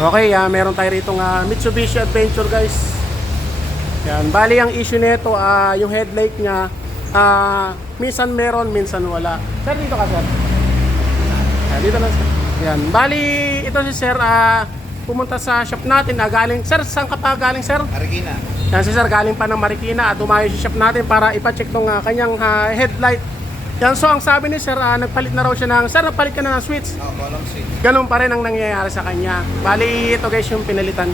Okay, ah, meron tayo rito nga Mitsubishi Adventure guys. Yan, bali ang issue nito ah yung headlight niya ah minsan meron, minsan wala. Sir, dito ka sir. Yan, dito lang sir. Yan, bali ito si sir ah pumunta sa shop natin ah, galing sir saan ka pa galing sir? Marikina. Yan si sir galing pa ng Marikina at dumayo sa shop natin para ipa-check tong ah, kanyang ah, headlight. Yan so ang sabi ni sir ah, nagpalit na raw siya ng sir nagpalit ka na ng switch. Oh, column switch. Ganun pa rin ang nangyayari sa kanya. Bali, ito guys yung pinalitan.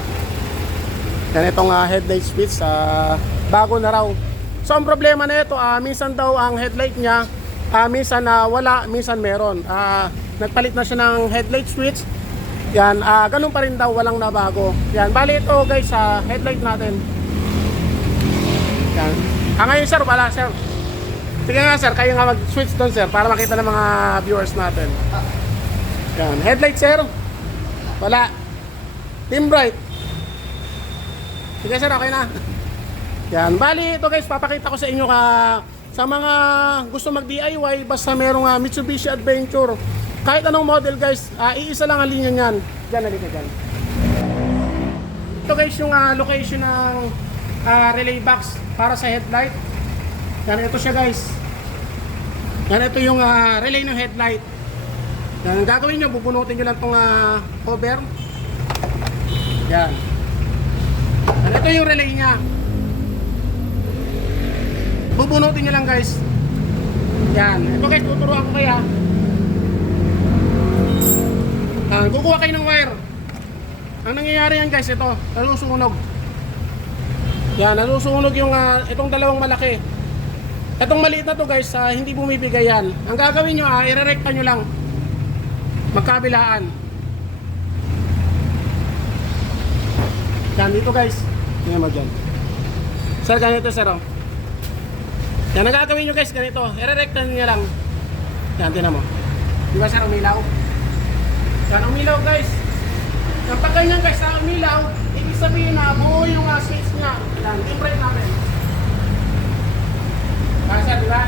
Yan itong ah, headlight switch, ah, bago na raw. So ang problema na ito, ah, minsan daw ang headlight niya, ah, minsan na wala, minsan meron. Ah, nagpalit na siya ng headlight switch. Yan, ah, ganun pa rin daw, walang nabago. Yan, bali ito guys sa headlight natin. Yan. Ah, ngayon sir, wala sir. Sige nga sir, kayo nga mag-switch doon sir para makita ng mga viewers natin. Yan. Headlight, sir. Wala. Team bright. Sige, sir. Okay na. Yan. Bali, ito guys, papakita ko sa inyo ka sa mga gusto mag-DIY, basta merong ah, Mitsubishi Adventure. Kahit anong model guys, ah, iisa lang ang linya niyan. Diyan, halika dyan. Ito guys, yung ah, location ng ah, relay box para sa headlight. Yan, ito siya guys. Yan, ito yung ah, relay ng headlight. Yan, ang gagawin nyo, bubunutin nyo lang itong ah, cover. Yan. Yan, ito yung relay niya. Bubunutin nyo lang guys. Yan. Ito guys, tuturuan ko kaya. Yan, kukuha kayo ng wire. Ang nangyayari yan guys, ito, nalusunog. Yan, nalusunog yung ah, itong dalawang malaki. Itong maliit na to guys, ah, hindi bumibigay yan. Ang gagawin nyo, ah, irerekta nyo lang magkabilaan. Yan dito guys. Tingnan mo dyan. Sir, ganito sir oh. Yan ang gagawin nyo guys, ganito. Irerekta nyo lang. Yan, tingnan mo. Di ba sir, umilaw? Yan, umilaw guys. Yung pag ganyan guys, na umilaw, ibig sabihin na buo yung uh, switch niya. Yan, timbre natin. Ah, sir, di ba?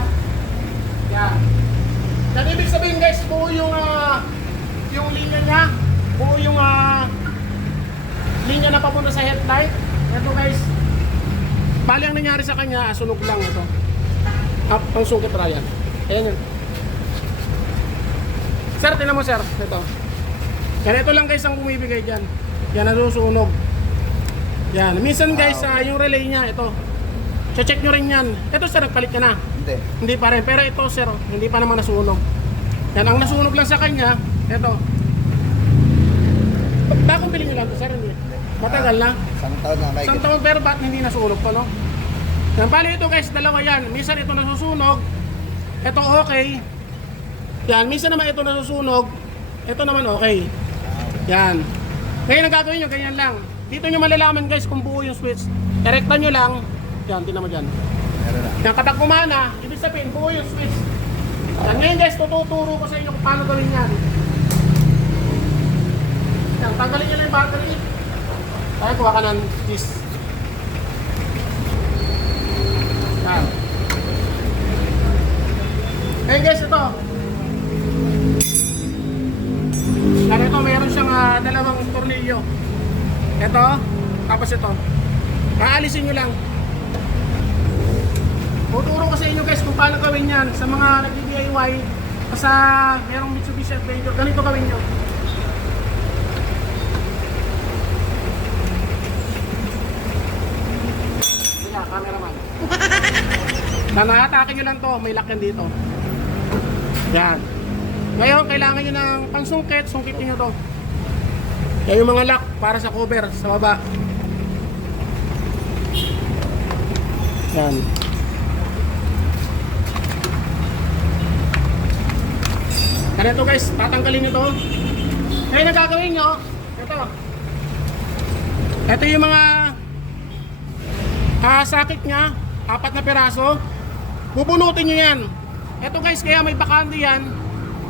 Yan. Yan, ibig sabihin guys, buo yung ah, yung linya niya, buo yung ah, linya na papunta sa headlight. Ito guys, bali ang nangyari sa kanya, sunog lang ito. Up, ang sungkit Ryan. Ayan yun. Sir, tinan mo sir, ito. Ganito lang guys ang bumibigay dyan. Yan, nasusunog. Yan, minsan guys, ah, yung relay niya, ito. Check nyo rin yan. Ito sir, nagpalit ka na. Hindi. Hindi pa rin. Pero ito sir, hindi pa naman nasunog. Yan, ang nasunog lang sa kanya, ito. Bakong bilhin nyo lang ito sir, hindi. Matagal na. Isang taon na Isang taon pero ba't hindi nasunog pa no? Yan, bali ito guys, dalawa yan. Minsan ito nasusunog, ito okay. Yan, minsan naman ito nasusunog, ito naman okay. Yan. Ngayon ang gagawin nyo, ganyan lang. Dito nyo malalaman guys kung buo yung switch. Direkta nyo lang. Yan, tinan mo dyan. Yan, kapag kumana, ibig sabihin, buo yung switch. Yan, ngayon guys, tututuro ko sa inyo kung paano gawin yan. Yan, tanggalin nyo lang yung battery. Ay, kuha ka ng this. Yan. Ngayon guys, ito. Yan, ito, mayroon siyang ah, dalawang tornilyo. Ito, tapos ito. Aalisin nyo lang. Tuturo ko sa inyo guys kung paano gawin yan sa mga nag-DIY sa merong Mitsubishi Adventure. Ganito gawin nyo. Cameraman. Na naatake nyo lang to, may lock yan dito. Yan. Ngayon, kailangan nyo ng pangsungkit, sungkitin nyo to. Yan yung mga lock para sa cover sa baba. Yan. Ganito guys, tatanggalin nyo to. Ngayon ang gagawin nyo, ito. Ito yung mga ah, sakit niya, apat na peraso. Bubunutin nyo yan. Ito guys, kaya may bakante yan.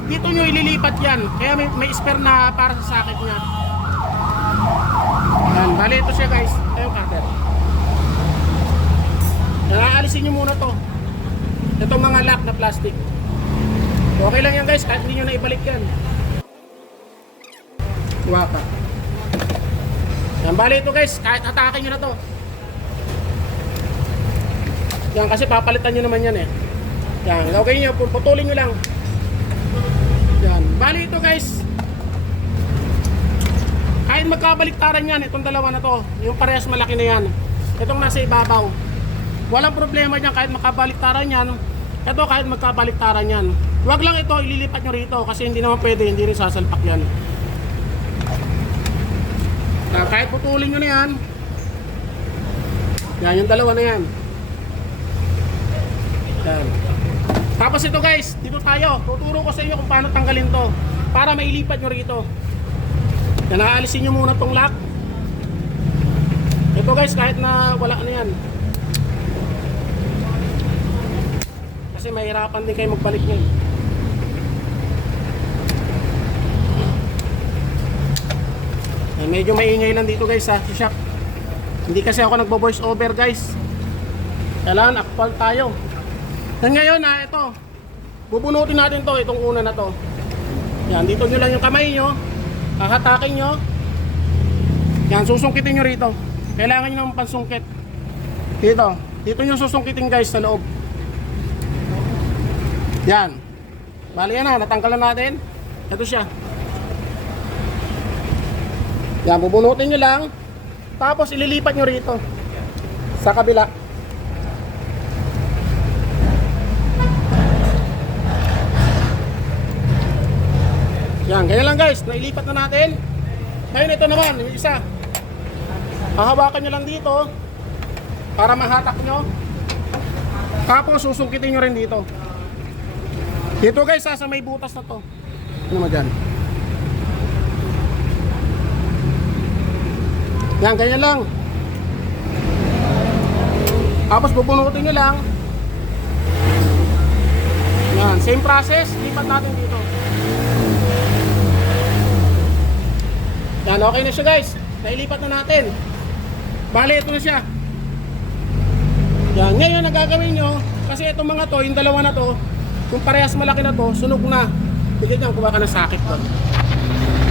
Dito nyo ililipat yan. Kaya may, may spare na para sa sakit niya. Yan, bali ito siya guys. Ito yung cutter. Yan, aalisin nyo muna to. Itong mga lock na plastic. Okay lang yan guys, kahit hindi nyo na ibalik yan. Kuha ka. Yan, bali ito guys, kahit atake nyo na to. Yan, kasi papalitan nyo naman yan eh. Yan, gawin nyo, putulin nyo lang. Yan, bali ito guys. Kahit magkabaliktaran yan, itong dalawa na to, yung parehas malaki na yan. Itong nasa ibabaw. Walang problema dyan kahit makabaliktaran yan. Ito kahit magkabaliktaran yan. Huwag lang ito, ililipat nyo rito kasi hindi naman pwede, hindi rin sasalpak yan. Ah, kahit putulin nyo na yan. Yan, yung dalawa na yan. Tapos ito guys, dito tayo. Tuturo ko sa inyo kung paano tanggalin to. Para mailipat nyo rito. Yan, aalisin nyo muna tong lock. Ito guys, kahit na wala na yan. Kasi mahirapan din kayo magbalik niyan. Eh, medyo maingay lang dito guys sa shop. Hindi kasi ako nagbo-voice over guys. Kailangan akpal tayo. Yan ngayon ha, ito. Bubunutin natin to, itong una na to. Yan, dito nyo lang yung kamay nyo. Hahatakin nyo. Yan, susungkitin nyo rito. Kailangan nyo ng pansungkit. Dito. Dito nyo susungkitin guys sa loob. Yan. Bali yan ha, natanggalan natin. Ito siya. Yan, bubunutin nyo lang. Tapos ililipat nyo rito. Sa kabila. Yan, ganyan lang guys. Nailipat na natin. Ngayon ito naman, yung isa. Hahawakan nyo lang dito. Para mahatak nyo. Tapos susungkitin nyo rin dito. Dito guys, ha, sa may butas na to. Ano mo dyan? Yan, ganyan lang. Tapos bubunutin nyo lang. Yan, same process. Lipat natin dito. Yan, okay na siya guys. Nailipat na natin. Bali, ito na siya. Yan, ngayon ang gagawin nyo, kasi itong mga to, yung dalawa na to, kung parehas malaki na to, sunog na. Bigyan nyo, kuha ka ng sakit doon.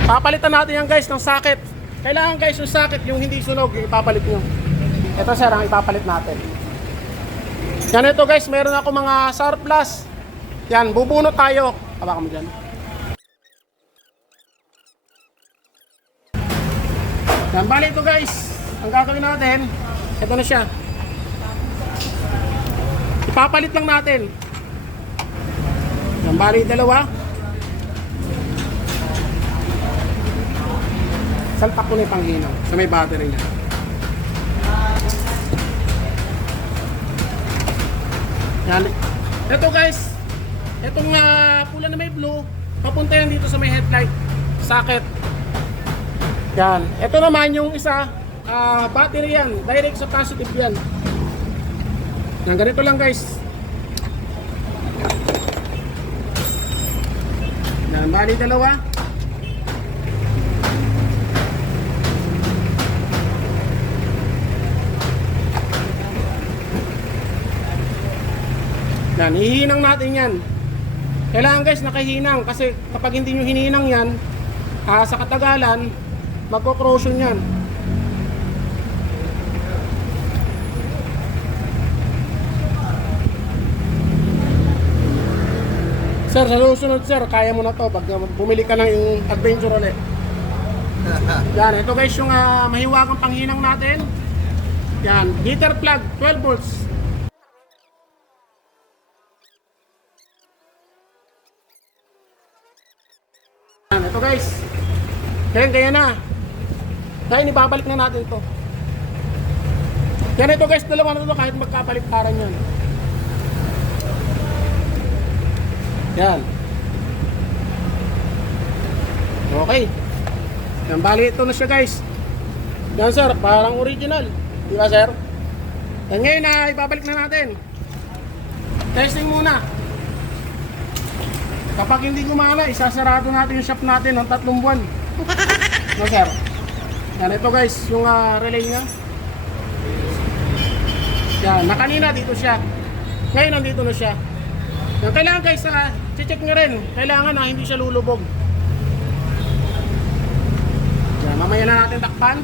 Papalitan natin yan guys ng sakit. Kailangan guys yung sakit, yung hindi sunog, ipapalit nyo. Ito sir, ang ipapalit natin. Yan ito guys, meron ako mga surplus. Yan, bubunot tayo. Hawakan mo dyan. Yan, bali ito guys. Ang gagawin natin, ito na siya. Ipapalit lang natin. Yan, bali dalawa. Salpak ko na yung panghinaw sa may battery niya. Yan. Ito guys, itong ah, pula na may blue, papunta yan dito sa may headlight socket. Yan. Ito naman yung isa, ah, battery yan. Direct sa positive yan. Yan, ganito lang guys. Yan, bali dalawa. Yan, hihinang natin yan. Kailangan guys nakahinang kasi kapag hindi nyo hininang yan, ah, sa katagalan, magko-corrosion yan. Sir, sa susunod sir, kaya mo na to pag uh, bumili ka ng yung adventure ulit. Yan, ito guys yung ah, mahiwagang panghinang natin. Yan, heater plug, 12 volts. Yan, ito guys. Kaya kaya na. Dahil ibabalik na natin to. Yan ito guys, dalawa na to kahit magkapaliktaran yan. Yan. Okay. Yan, bali ito na siya guys. Yan sir, parang original. Di ba sir? Yan ngayon na ibabalik na natin. Testing muna. Kapag hindi gumana, isasarado natin yung shop natin ng tatlong buwan. No sir? Yan ito guys, yung ah, relay niya. Yan, na kanina dito siya. Ngayon nandito na siya. Yan, kailangan guys, uh, check nyo rin. Kailangan na hindi siya lulubog. Yan, mamaya na natin takpan.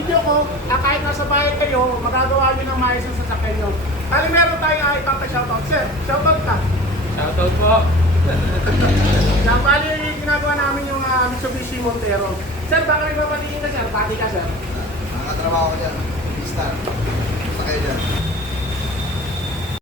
Video ko, ah, kahit nasa bahay kayo, magagawa nyo ng maayos ang sasakyan nyo. Kali meron tayong uh, ipapa-shoutout. Sir, shoutout ka. Shoutout po. Yan, bali yung ginagawa namin yung ah, Mitsubishi Montero. Sir, baka may papatingin ka sir? Pati ka sir. Nakatrabaho ko dyan. Star. Sa kayo dyan.